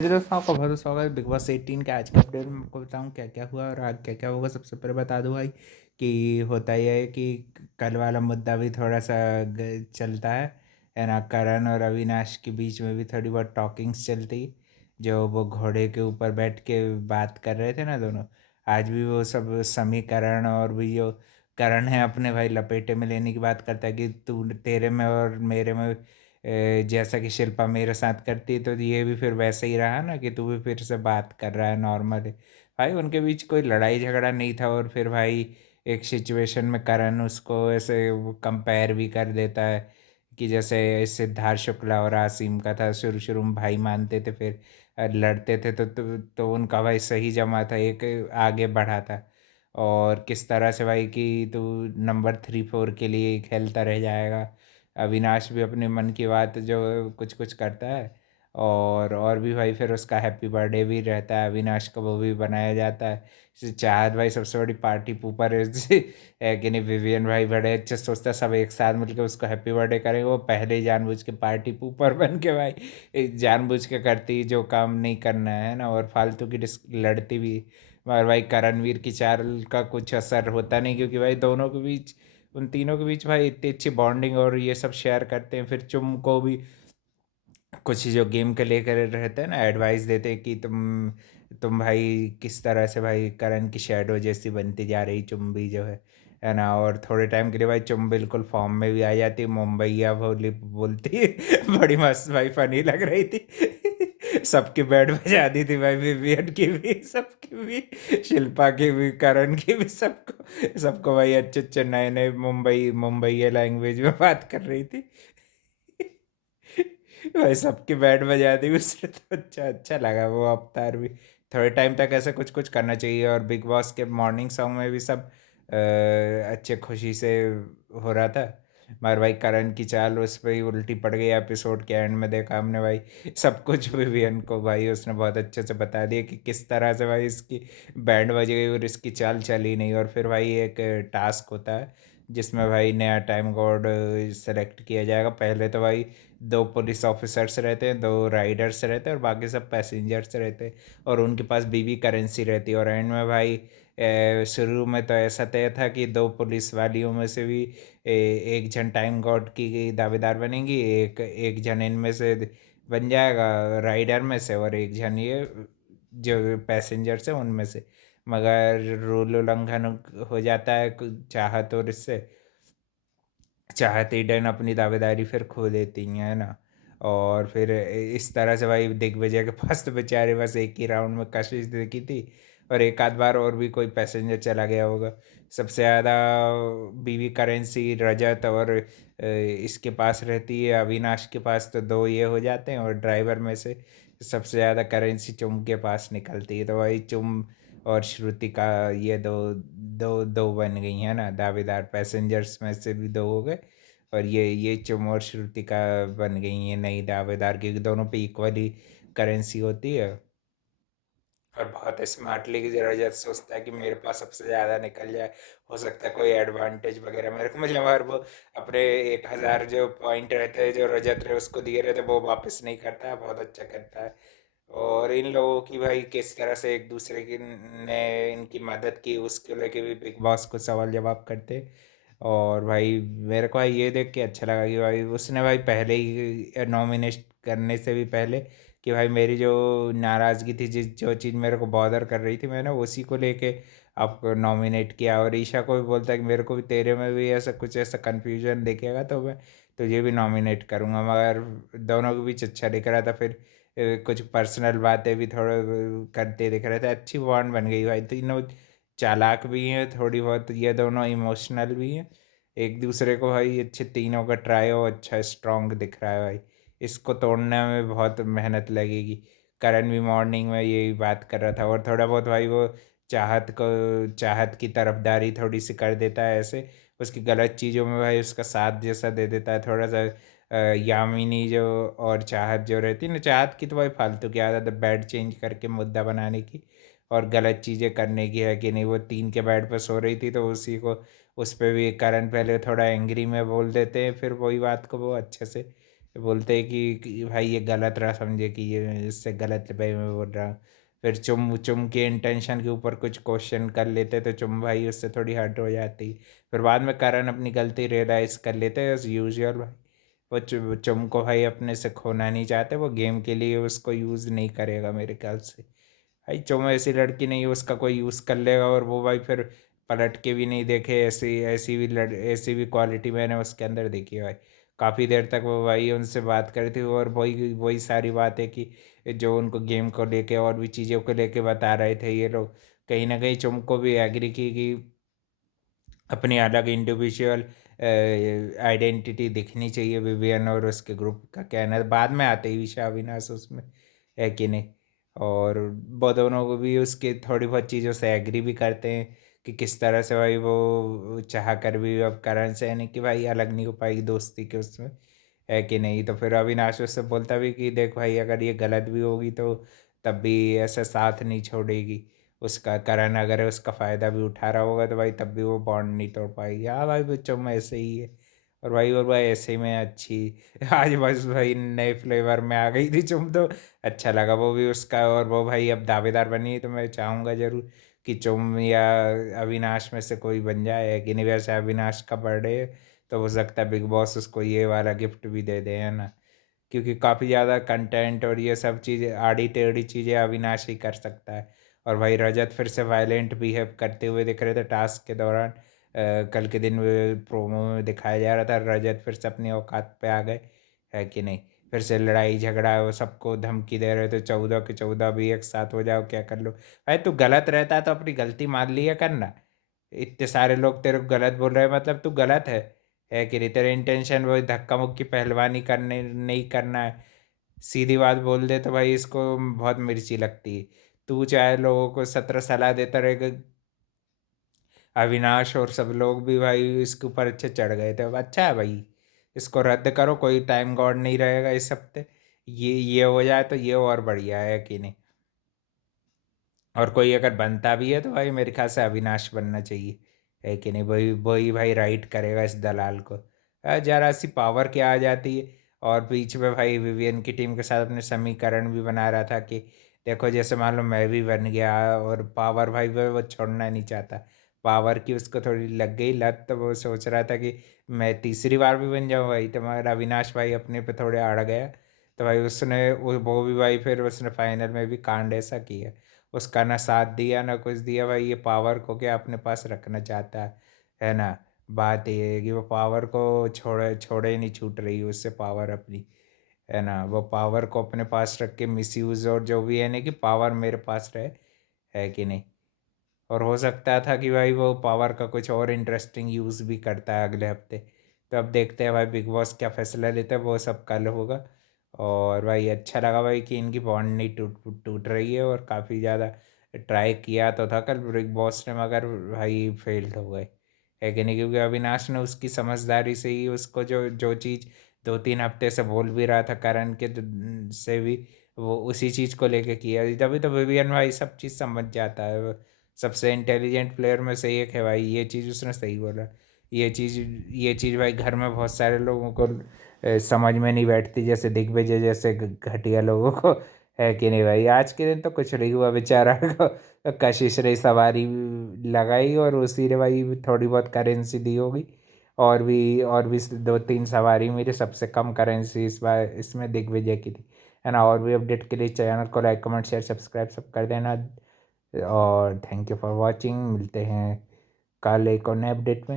मेरे दोस्तों आपका बहुत बहुत स्वागत है बिग बॉस 18 के आज के अपडेट में। आपको बताऊं क्या क्या हुआ और आज क्या क्या होगा। सबसे पहले बता दूं भाई कि होता यह है कि कल वाला मुद्दा भी थोड़ा सा चलता है ना। करण और अविनाश के बीच में भी थोड़ी बहुत टॉकिंग्स चलती, जो वो घोड़े के ऊपर बैठ के बात कर रहे थे ना दोनों। आज भी वो सब समीकरण और भी जो करण है अपने भाई लपेटे में लेने की बात करता है कि तू तेरे में और मेरे में जैसा कि शिल्पा मेरे साथ करती है, तो ये भी फिर वैसे ही रहा ना कि तू भी फिर से बात कर रहा है नॉर्मल। भाई उनके बीच कोई लड़ाई झगड़ा नहीं था, और फिर भाई एक सिचुएशन में करण उसको ऐसे कंपेयर भी कर देता है कि जैसे सिद्धार्थ शुक्ला और आसिम का था। शुरू शुरू में भाई मानते थे, फिर लड़ते थे तो उनका भाई सही जमा था, एक आगे बढ़ा था। और किस तरह से भाई कि तू नंबर 3 4 के लिए खेलता रह जाएगा। अविनाश भी अपने मन की बात जो कुछ कुछ करता है। और भी भाई फिर उसका हैप्पी बर्थडे भी रहता है, अविनाश का वो भी बनाया जाता है। जैसे चाहत भाई सबसे बड़ी पार्टी पूपर है कि नहीं। विवियन भाई बड़े अच्छे सोचता है सब एक साथ मिलकर उसको हैप्पी बर्थडे करेंगे। वो पहले ही जानबूझ के पार्टी पूपर बन के भाई जानबूझ के करती जो काम नहीं करना है ना, और फालतू की लड़ती भी। और भाई करणवीर की चाल का कुछ असर होता नहीं, क्योंकि भाई दोनों के बीच, उन तीनों के बीच भाई इतनी अच्छी बॉन्डिंग और ये सब शेयर करते हैं। फिर चुम को भी कुछ जो गेम के लेकर रहते हैं ना, एडवाइस देते हैं कि तुम भाई किस तरह से भाई करण की शैडो जैसी बनती जा रही चुम भी जो है ना। और थोड़े टाइम के लिए भाई चुम बिल्कुल फॉर्म में भी आ जाती है, मुंबईया बोली बोलती है बड़ी मस्त भाई, फनी लग रही थी सबकी बैंड बजा दी थी भाई, विवियन की भी, सबकी भी, शिल्पा की भी, करण की भी, सबको सबको भाई अच्छे अच्छे नए नए मुंबई लैंग्वेज में बात कर रही थी भाई सबकी बैंड बजा दी उसने, तो अच्छा अच्छा लगा वो अवतार भी। थोड़े टाइम तक ऐसा कुछ कुछ करना चाहिए। और बिग बॉस के मॉर्निंग सॉन्ग में भी सब अच्छे खुशी से हो रहा था। मगर भाई करण की चाल उस पर ही उल्टी पड़ गई। एपिसोड के एंड में देखा हमने भाई सब कुछ विवियन को भाई उसने बहुत अच्छे से बता दिया कि किस तरह से भाई इसकी बैंड बज गई और इसकी चाल चली नहीं। और फिर भाई एक टास्क होता है जिसमें भाई नया टाइम कोड सेलेक्ट किया जाएगा। पहले तो भाई दो पुलिस ऑफिसर्स रहते हैं, दो राइडर्स रहते हैं, और बाकी सब पैसेंजर्स रहते हैं। और उनके पास बीबी करेंसी रहती है। और एंड में भाई शुरू में तो ऐसा तय था कि दो पुलिस वालियों में से भी एक जन टाइम गॉड की दावेदार बनेंगी, एक एक जन इनमें से बन जाएगा राइडर में से, और एक जन ये जो पैसेंजर्स है उनमें से। मगर रूल उल्लंघन हो जाता है चाहत, और इससे चाहते ही डन अपनी दावेदारी फिर खो देती हैं, है ना। और फिर इस तरह से भाई दिग्विजय के पास तो बेचारे बस एक ही राउंड में कशिश दिखी थी, और एक आध बार और भी कोई पैसेंजर चला गया होगा। सबसे ज़्यादा बीवी करेंसी रजत और इसके पास रहती है, अविनाश के पास तो दो ये हो जाते हैं, और ड्राइवर में से सबसे ज़्यादा करेंसी चुम के पास निकलती है। तो भाई चुम और श्रुति का ये दो दो दो बन गई हैं ना दावेदार, पैसेंजर्स में से भी दो हो गए। और ये चुम और श्रुति का बन गई हैं नई दावेदार, क्योंकि दोनों पे इक्वली करेंसी होती है। और बहुत स्मार्टली की जरूरत सोचता है कि मेरे पास सबसे ज़्यादा निकल जाए, हो सकता है कोई एडवांटेज वगैरह मेरे को मिले। और वो अपने 1,000 जो पॉइंट रहते हैं जो रजत रहे उसको दिए रहते वो वापस नहीं करता है, बहुत अच्छा करता है। और इन लोगों की भाई किस तरह से एक दूसरे की ने इनकी मदद की उसको लेके भी बिग बॉस को सवाल जवाब करते। और भाई मेरे को भाई ये देख के अच्छा लगा कि भाई उसने भाई पहले ही नॉमिनेट करने से भी पहले कि भाई मेरी जो नाराज़गी थी, जिस जो चीज़ मेरे को बॉदर कर रही थी, मैंने उसी को लेके आपको नॉमिनेट किया। और ईशा को भी बोलता है कि मेरे को भी तेरे में भी ऐसा कुछ ऐसा कन्फ्यूजन दिखेगा तो मैं तुझे भी नॉमिनेट करूँगा। मगर दोनों के बीच अच्छा दिख रहा था। फिर कुछ पर्सनल बातें भी थोड़ा करते दिख रहे थे। अच्छी बॉन्ड बन गई भाई, तीनों चालाक भी हैं थोड़ी बहुत, ये दोनों इमोशनल भी हैं एक दूसरे को भाई। अच्छे तीनों का ट्रायो अच्छा स्ट्रांग दिख रहा है भाई। इसको तोड़ने में बहुत मेहनत लगेगी। करण भी मॉर्निंग में यही बात कर रहा था। और थोड़ा बहुत भाई वो चाहत की तरफदारी थोड़ी सी कर देता है ऐसे, उसकी गलत चीज़ों में भाई उसका साथ जैसा दे देता है थोड़ा सा। यामिनी जो और चाहत जो रहती है ना, चाहत की तो भाई फालतू की आदत है बेड चेंज करके मुद्दा बनाने की और गलत चीज़ें करने की, है कि नहीं। वो 3 के बेड पर सो रही थी तो उसी को उस पर भी करण पहले थोड़ा एंग्री में बोल देते हैं, फिर वही बात को वो अच्छे से बोलते हैं कि भाई ये गलत रहा, समझे कि ये इससे गलत वे में बोल रहा। फिर चुम चुम के इंटेंशन के ऊपर कुछ क्वेश्चन कर लेते तो चुम भाई उससे थोड़ी हर्ट हो जाती। फिर बाद में करण अपनी गलती रियलाइज कर लेते एज यूजुअल भाई। वो चुम को भाई अपने से खोना नहीं चाहते, वो गेम के लिए उसको यूज़ नहीं करेगा मेरे ख्याल से। भाई चुम ऐसी लड़की नहीं है, उसका कोई यूज़ कर लेगा और वो भाई फिर पलट के भी नहीं देखे। ऐसी ऐसी भी ऐसी भी क्वालिटी मैंने उसके अंदर देखी है भाई। काफ़ी देर तक वो भाई उनसे बात करी थी और वही वही सारी बातें कि जो उनको गेम को लेके और भी चीज़ों को लेके बता रहे थे ये लोग। कहीं ना कहीं चुम को भी एग्री की कि अपनी अलग इंडिविजुअल आइडेंटिटी दिखनी चाहिए विवियन और उसके ग्रुप का कहना है। बाद में आते ही विशा अविनाश उसमें, है कि नहीं। और वो दोनों को भी उसके थोड़ी बहुत चीज़ों से एग्री भी करते हैं कि किस तरह से भाई वो चाह कर भी अब करण से यानी कि भाई अलग नहीं हो पाएगी दोस्ती के उसमें, है कि नहीं। तो फिर अविनाश उससे बोलता भी कि देख भाई अगर ये गलत भी होगी तो तब भी ऐसा साथ नहीं छोड़ेगी उसका। करण अगर उसका फ़ायदा भी उठा रहा होगा तो भाई तब भी वो बॉन्ड नहीं तोड़ पाएगी। हाँ भाई बच्चों में ऐसे ही है। और भाई ऐसे में अच्छी आज बस भाई नए फ्लेवर में आ गई थी चुम तो अच्छा लगा वो भी उसका। और वो भाई अब दावेदार बनी है तो मैं चाहूँगा ज़रूर कि चुम या अविनाश में से कोई बन जाए, है कि नहीं। वैसे अविनाश का बर्थडे है तो हो सकता है बिग बॉस उसको ये वाला गिफ्ट भी दे दे, है ना। क्योंकि काफ़ी ज़्यादा कंटेंट और ये सब चीज़ें आड़ी टेढ़ी चीज़ें अविनाश ही कर सकता है। और भाई रजत फिर से वायलेंट बिहेव करते हुए दिख रहे थे टास्क के दौरान। कल के दिन प्रोमो में दिखाया जा रहा था रजत फिर से अपनी औकात पे आ गए, है कि नहीं। फिर से लड़ाई झगड़ा वो सबको धमकी दे रहे थे 14 के 14 भी एक साथ हो जाओ क्या कर लो। भाई तू गलत रहता है तो अपनी गलती मान लिया करना। इतने सारे लोग तेरे को गलत बोल रहे हैं मतलब तू गलत है कि नहीं। तेरे इंटेंशन वो धक्का मुक्की पहलवानी करने नहीं करना है, सीधी बात बोल दे तो भाई इसको बहुत मिर्ची लगती है। तू चाहे लोगों को 17 सलाह देता रहेगा, अविनाश और सब लोग भी भाई इसके ऊपर अच्छे चढ़ गए थे। अब अच्छा है भाई, इसको रद्द करो, कोई टाइम गॉड नहीं रहेगा इस हफ्ते। ये हो जाए तो ये और बढ़िया है कि नहीं। और कोई अगर बनता भी है तो भाई मेरे ख्याल से अविनाश बनना चाहिए, है कि नहीं। वही वही भाई राइट करेगा इस दलाल को। जरा सी पावर क्या आ जाती है। और बीच में भाई विवियन की टीम के साथ अपने समीकरण भी बना रहा था कि देखो जैसे मान लो मैं भी बन गया और पावर भाई वो छोड़ना नहीं चाहता। पावर की उसको थोड़ी लग गई लत तो वो सोच रहा था कि मैं तीसरी बार भी बन जाऊँ भाई। तो मगर अविनाश भाई अपने पे थोड़े अड़ गया तो भाई उसने वो भी भाई फिर उसने फाइनल में भी कांड ऐसा किया, उसका ना साथ दिया ना कुछ दिया। भाई ये पावर को क्या अपने पास रखना चाहता है ना। बात ये है कि वो पावर को छोड़े छोड़े ही नहीं छूट रही उससे पावर अपनी, है ना। वो पावर को अपने पास रख के मिसयूज और जो भी है ना कि पावर मेरे पास रहे, है कि नहीं। और हो सकता था कि भाई वो पावर का कुछ और इंटरेस्टिंग यूज़ भी करता है अगले हफ्ते। तो अब देखते हैं भाई बिग बॉस क्या फैसला लेता है, वो सब कल होगा। और भाई अच्छा लगा भाई कि इनकी बॉन्ड नहीं टूट टूट रही है। और काफ़ी ज़्यादा ट्राई किया तो था कल बिग बॉस ने मगर भाई फेल हो गए, है कि नहीं। क्योंकि अविनाश ने उसकी समझदारी से ही उसको जो जो चीज़ 2-3 हफ्ते से बोल भी रहा था करण के से भी वो उसी चीज़ को लेके किया। तभी तो विवियन भाई सब चीज़ समझ जाता है। सबसे इंटेलिजेंट प्लेयर में से एक है भाई, ये चीज़ उसने सही बोला। ये चीज़ ये चीज़ भाई घर में बहुत सारे लोगों को समझ में नहीं बैठती, जैसे दिग्विजय जैसे घटिया लोगों को, है कि नहीं भाई। आज के दिन तो कुछ नहीं हुआ बेचारा को, कशिश रे सवारी लगाई और उसी ने भाई थोड़ी बहुत करेंसी दी होगी। और भी 2-3 सवारी मेरी सबसे कम करेंसी इस बार इसमें दिग्विजय की थी, है ना। और भी अपडेट के लिए चैनल को लाइक कमेंट शेयर सब्सक्राइब सब कर देना। और थैंक यू फॉर वॉचिंग, मिलते हैं कल एक और नए अपडेट में।